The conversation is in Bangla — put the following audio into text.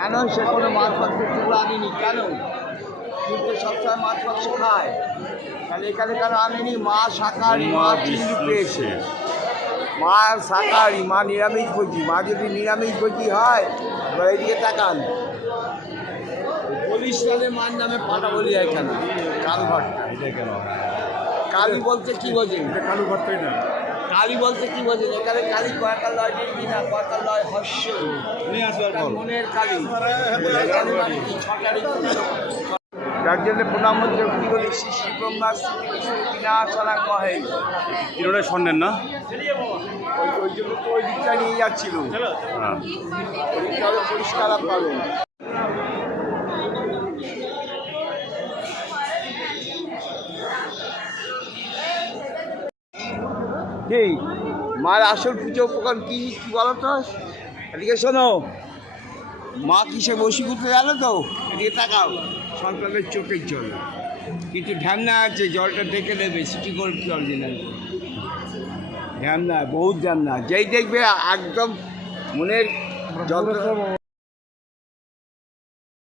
কেন সে কোনো মাছ মাংস তুলে আনেনি কেন? কিন্তু সবসময় মাছ মাংস খায়, তাহলে এখানে কেন আনেনি? মা শাকাহারি, মা চিংড়ি পেয়েছে। মা শাকাহারি, মা নিরামিষ ভোজি। মা যদি নিরামিষ ভোজি হয় এদিকে তাকান, বলিস তাহলে মার নামে পাটা বলি হয় কেন? কাল ভট্টা এটা কেন? কালী বলতে কি বোঝেন? কালু ভট্টাই না, কালী বলতে কি বোঝেন? এখানে কালী কয়টা লয় দেখি না, কয়টা লয় হস্য মনের কালী। যার জন্য প্রণামন্ত্র কি বলি, শ্রী শ্রী ব্রহ্মা শ্রী বিষ্ণু বিনাশনা কহে। কিরোটা স্বর্ণের না, ওই জন্য তো ওই দিকটা নিয়ে যাচ্ছিল, হ্যাঁ। ওই দিকটা হলো পরিষ্কার পাবেন। কি মার আসল পুজো উপকরণ কি কি বলো তো? এদিকে শোনো, মা কিসে বশীভূত জানো তো? এদিকে তাকাও, সন্তানের চোখের জল, কিন্তু ঢ্যামনা আছে, জলটা দেখে নেবে সিটি গোল্ড কি অরিজিনাল ঢ্যামনা, বহুত ঢ্যামনা। যেই দেখবে একদম মনের যন্ত্র